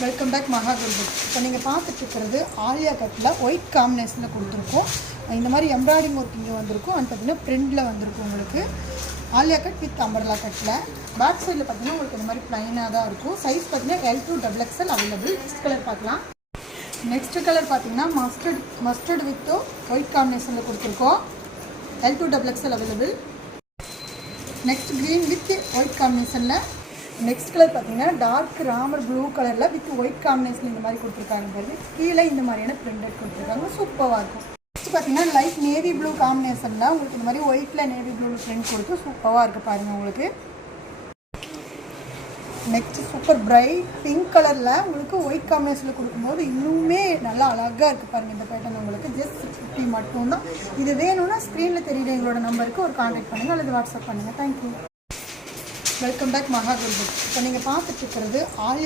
Welcome back மகாகுரு book. இப்போ நீங்கள் பார்த்துட்ருக்கிறது ஆலியா கட்டில் ஒயிட் காம்பினேஷனில் கொடுத்துருக்கோம். இந்த மாதிரி எம்ப்ராய்டிங் ஒர்க் இங்கே வந்திருக்கும். அண்ட் பார்த்தீங்கன்னா பிரிண்டில் வந்திருக்கும். உங்களுக்கு ஆலியா கட் வித் அம்பர்லா கட்டில் பேக் சைடில் பார்த்தீங்கன்னா உங்களுக்கு இந்த மாதிரி ப்ளைனாக தான் இருக்கும். சைஸ் பார்த்தீங்கன்னா L2 XXL available. Next colour பார்க்கலாம். நெக்ஸ்ட் கலர் பார்த்தீங்கன்னா மஸ்டர்ட் வித் ஒயிட் காம்பினேஷனில் கொடுத்துருக்கோம். L2 XXL available. Next green with white காம்பினேஷனில். நெக்ஸ்ட் கலர் பார்த்தீங்கன்னா டார்க் ராமர் ப்ளூ கலரில் வித் ஒயிட் காம்பினேஷன் இந்த மாதிரி கொடுத்துருக்காங்க. பாருங்க கீழே இந்த மாதிரியான பிரிண்டட் கொடுத்துருக்காங்க. சூப்பராக இருக்கும். நெக்ஸ்ட் பார்த்தீங்கன்னா லைட் நேவி ப்ளூ காம்பினேஷனில் உங்களுக்கு இந்த மாதிரி ஒயிட்டில் நேவி ப்ளூ பிரிண்ட் கொடுத்து சூப்பராக இருக்குது பாருங்கள் உங்களுக்கு. நெக்ஸ்ட் சூப்பர் பிரைட் பிங்க் கலரில் உங்களுக்கு ஒயிட் காம்பினேஷனில் கொடுக்கும்போது இன்னுமே நல்லா அழகாக இருக்குது பாருங்கள். இந்த பேட்டர்ன் உங்களுக்கு ஜஸ்ட் 650 மட்டும்தான். இது வேணும்னா ஸ்க்ரீனில் தெரியுற எங்களோட நம்பருக்கு ஒரு கான்டாக்ட் பண்ணுங்கள் அல்லது வாட்ஸ்அப் பண்ணுங்கள். தேங்க்யூ. Welcome back மகாகுரு book. இப்போ நீங்கள் பார்த்துட்ருக்கிறது ஆலியா